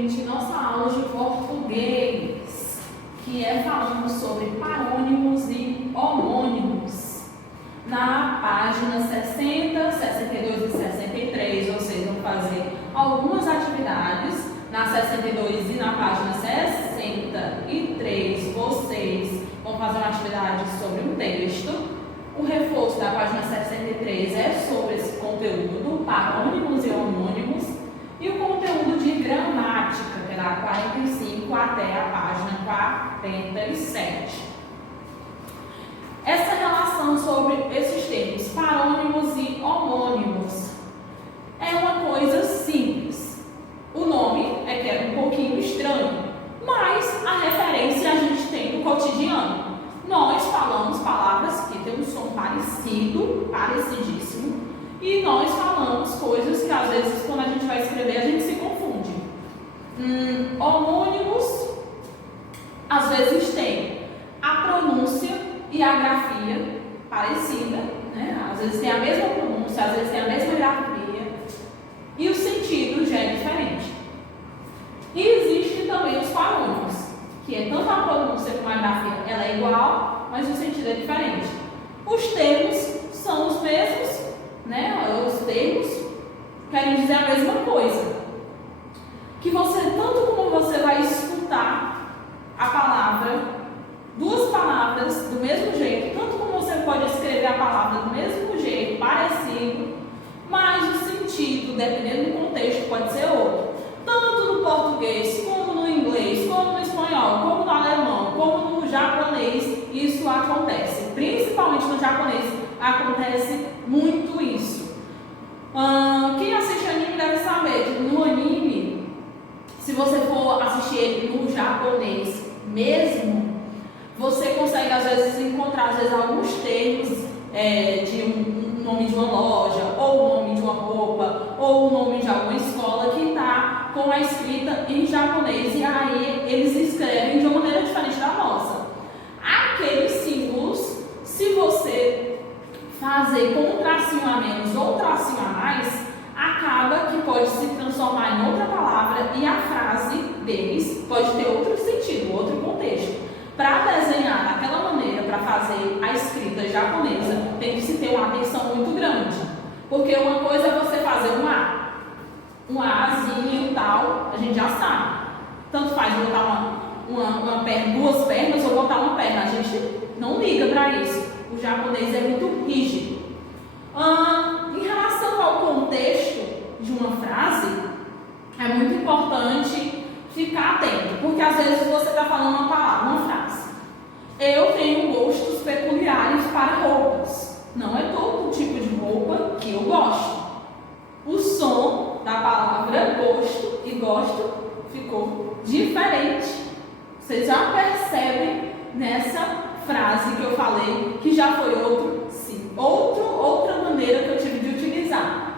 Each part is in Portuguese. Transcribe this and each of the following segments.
gente, nossa aula de português, que é falando sobre parônimos e homônimos. Na página 60, 62 e 63, vocês vão fazer algumas atividades. Na 62 e na página 63, vocês vão fazer uma atividade sobre um texto. O reforço da página 63 é sobre esse conteúdo, parônimos e homônimos. E o conteúdo de gramática, que é da 45 até a página 47. Essa relação sobre esses termos, parônimos e homônimos, é uma coisa simples. O nome é que é um pouquinho estranho, mas a referência a gente tem no cotidiano. Nós falamos palavras que têm um som parecido, parecidíssimo, e nós falamos coisas que às vezes quando a gente vai escrever a gente se confunde. Homônimos, às vezes tem a pronúncia e a grafia parecida, né? Às vezes tem a mesma pronúncia, às vezes tem a mesma grafia, e o sentido já é diferente. E existem também os parônimos, que é tanto a pronúncia como a grafia, ela é igual, mas o sentido é diferente. Os termos são os mesmos, né? Os termos querem dizer a mesma coisa. Que você, tanto como você vai escutar a palavra, duas palavras do mesmo jeito, tanto como você pode escrever a palavra do mesmo jeito, parecido, mas o sentido, dependendo do contexto, pode ser outro. Tanto no português, como no inglês, como no espanhol, como no alemão, como no japonês, isso acontece. Principalmente no japonês, acontece muito isso. Quem assiste anime deve saber que no anime, se você for assistir ele no japonês mesmo, você consegue às vezes encontrar alguns termos de um nome de uma loja, ou o nome de uma roupa, ou o nome de alguma escola que está com a escrita em japonês, e aí eles escrevem de uma maneira diferente da nossa. Aqueles símbolos, se você fazer com um tracinho a menos ou um tracinho a mais, acaba que pode se transformar em outra palavra e a frase deles pode ter outro sentido, outro contexto. Para desenhar daquela maneira, para fazer a escrita japonesa, tem que se ter uma atenção muito grande. Porque uma coisa é você fazer um Azinho e tal, a gente já sabe. Tanto faz botar uma perna, duas pernas ou botar uma perna, a gente não liga para isso. O japonês é muito rígido. Em relação ao contexto de uma frase, é muito importante ficar atento, porque às vezes você está falando uma palavra, uma frase. Eu tenho gostos peculiares para roupas. Não é todo tipo de roupa que eu gosto. O som da palavra gosto e gosto ficou diferente. Vocês já percebem nessa frase que eu falei que já foi outra maneira que eu tive de utilizar.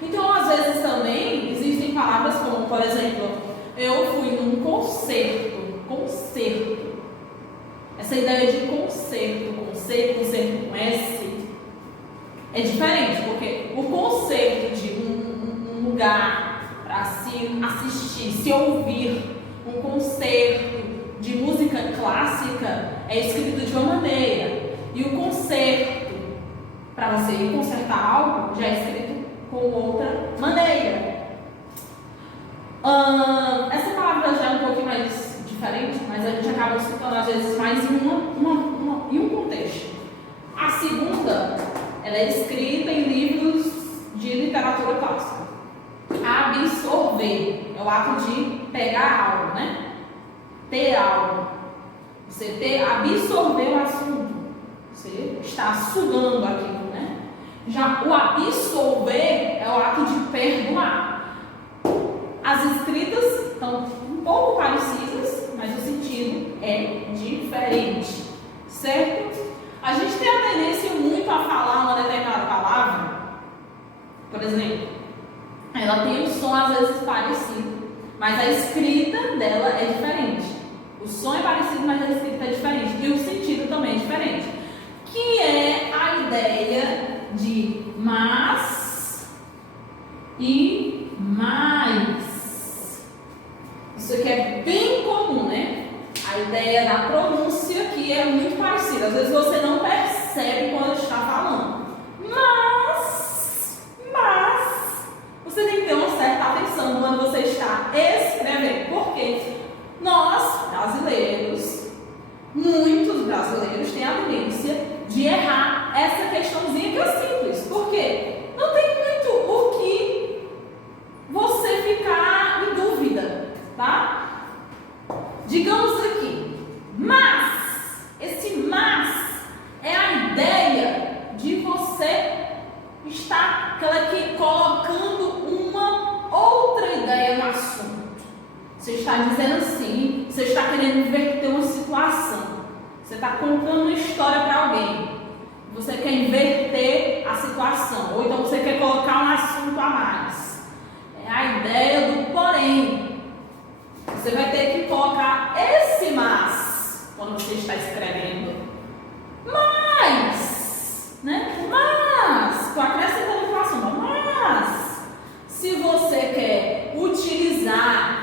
Então, às vezes também existem palavras como, por exemplo, eu fui num concerto. Essa ideia de concerto com S, é diferente, porque o concerto de um lugar para se assistir, se ouvir, um concerto de música clássica é escrito de uma maneira, e o concerto, para você ir consertar algo, já é escrito com outra maneira. Essa palavra já é um pouquinho mais diferente, mas a gente acaba escutando às vezes mais em um contexto. A segunda, ela é escrita em livros de literatura clássica. Absorver é o ato de pegar algo, né? Ter algo. Você absorver o assunto. Você está sugando aquilo, né? Já o absolver é o ato de perdoar. As escritas estão um pouco parecidas, mas o sentido é diferente, certo? A gente tem a tendência muito a falar uma determinada palavra, por exemplo, ela tem um som às vezes parecido, mas a escrita dela é diferente. O som é parecido, mas a escrita é diferente, e o sentido também é diferente, que é a ideia de mas e mais. pronúncia que é muito parecida. Às vezes você não percebe quando está falando. Mas, você tem que ter uma certa atenção quando você está escrevendo. Por quê? Nós, brasileiros, muitos brasileiros têm a tendência de errar essa questãozinha que é simples. Por quê? Não tem muito o que você ficar em dúvida, tá? Digamos aqui, mas, esse mas é a ideia de você estar colocando uma outra ideia no assunto. Você está dizendo assim, você está querendo inverter uma situação. Você está contando uma história para alguém. Você quer inverter a situação. Ou então você quer colocar um assunto a mais. É a ideia do porém. Você vai ter que colocar esse mas quando você está escrevendo. Mas, né? Mas, estou acrescentando informação. Mas, se você quer utilizar,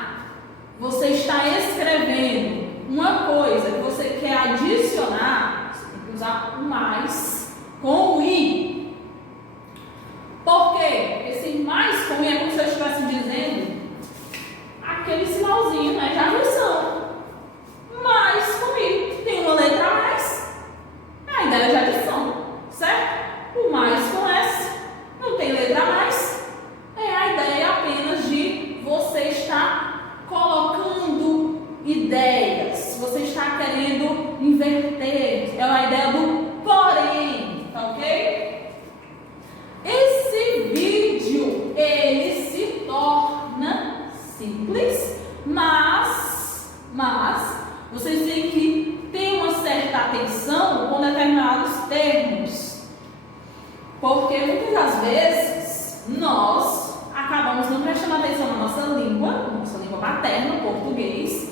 você está escrevendo uma coisa que você quer adicionar, você tem que usar o mais com o i. Por quê? Esse mais com o i é como se eu estivesse dizendo aquele sinalzinho, né, de adição. Mais com i tem uma letra a mais, é a ideia de adição, certo? O mais com s não tem letra a mais, é a ideia apenas de você estar colocando ideias, você está querendo inverter, é a ideia do porém, tá ok? Esse vídeo, ele se torna simples, mas vocês têm que ter uma certa atenção com determinados termos, porque muitas das vezes nós acabamos não prestando atenção na nossa língua materna, o português,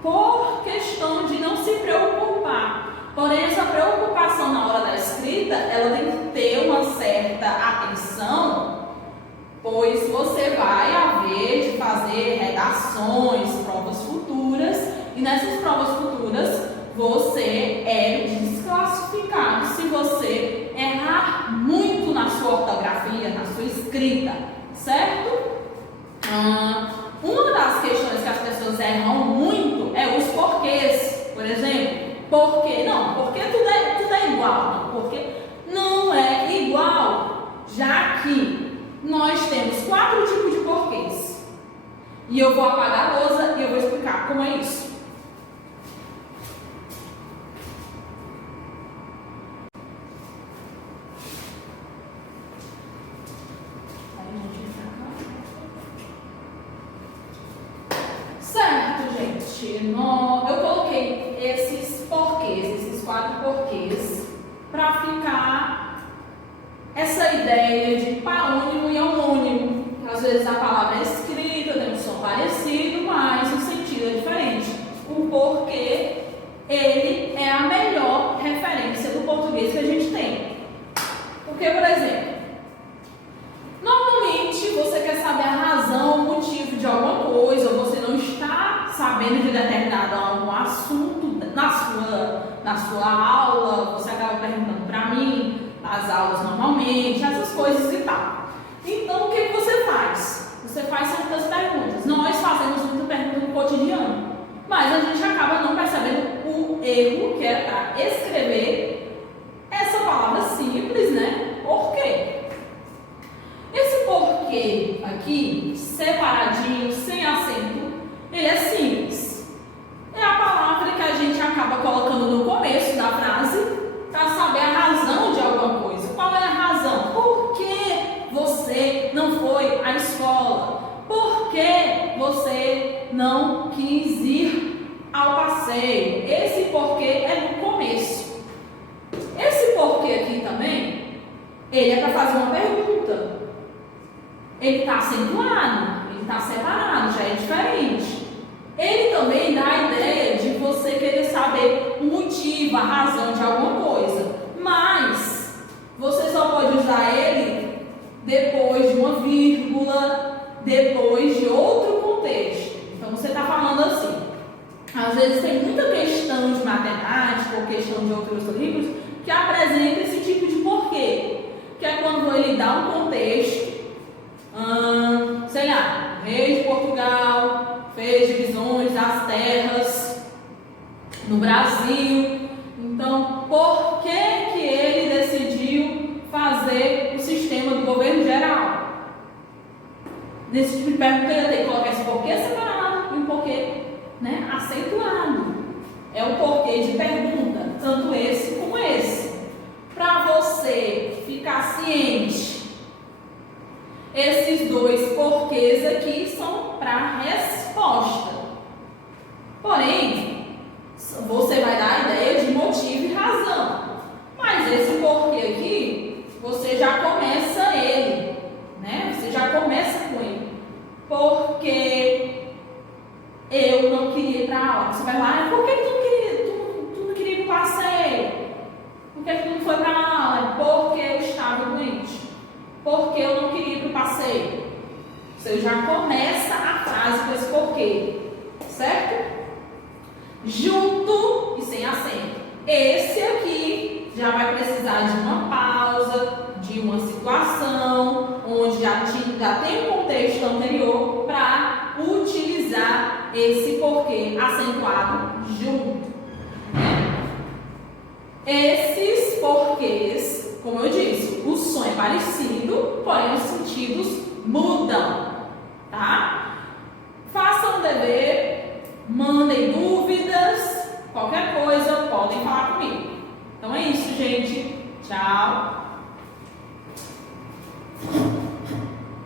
por questão de não se preocupar. Porém, essa preocupação na hora da escrita, ela tem que ter uma certa atenção, pois você vai haver de fazer redações, provas futuras, e nessas provas futuras você é desclassificado se você errar muito na sua ortografia, na sua escrita, certo? Uma das questões que as pessoas erram muito é os porquês. Por exemplo, por quê? Não, porque tudo é igual. Não, porque não é igual, já que nós temos 4 tipos de porquês. E eu vou apagar a lousa e eu vou explicar como é isso. Certo, gente. Eu coloquei esses porquês, esses 4 porquês, para ficar essa ideia de parônimo e homônimo. Às vezes a palavra é escrita, tem um som parecido, mas o sentido é diferente. O porquê, ele é a melhor referência do português que a gente tem. Porque, por exemplo, normalmente você quer saber a razão, o motivo de alguma coisa, ou você não está sabendo de determinado algum assunto na sua aula, você acaba perguntando para mim, nas aulas normalmente, essas coisas e tal. Então, o que você faz? Você faz certas perguntas. Nós fazemos muita pergunta no cotidiano, mas a gente acaba não percebendo o erro que é para escrever essa palavra simples, né? Por quê? Esse porquê aqui, separadinho, sem acento, ele é simples. É a palavra que a gente acaba colocando no começo da frase para saber a razão de alguma coisa. Qual é a razão? Por que você não foi à escola? Por que você não quis ir ao passeio? Esse porquê é no começo. Esse porquê aqui também, ele é para fazer uma pergunta. Ele está acentuado, ele está separado, já é diferente. Ele também dá a ideia de você querer saber o motivo, a razão de alguma coisa. Mas você só pode usar ele depois de uma vírgula, depois de outro contexto. Então você está falando assim: Às vezes tem muita questão de matemática ou questão de outros livros que apresenta esse tipo de porquê. Que é quando ele dá um contexto, sei lá, o rei de Portugal fez divisões das terras no Brasil. Então, por que que ele decidiu fazer o sistema do governo geral? Nesse tipo de pergunta ele tem que colocar esse porquê separado e um porquê, né, acentuado. É o porquê de pergunta, tanto esse como esse. Para você ficar ciente, esses dois porquês aqui são para resposta. Porém, você vai dar a ideia de motivo e razão. Mas esse porquê aqui, você já começa ele, né? Você já começa com ele. Porque eu não queria ir para a aula. Você vai lá, por que tu não queria ir para o passeio? Por que tu não foi para a aula? Porque eu estava doente. Porque eu não queria ir para o passeio. Você já começa a frase com esse porquê, certo? Junto e sem acento. Esse aqui já vai precisar de uma pausa, de uma situação, onde já tem um contexto anterior para utilizar esse porquê acentuado junto. Esses porquês, como eu disse, o som é parecido, porém os sentidos mudam, tá? Façam o dever, mandem dúvidas, qualquer coisa podem falar comigo. Então é isso, gente. Tchau!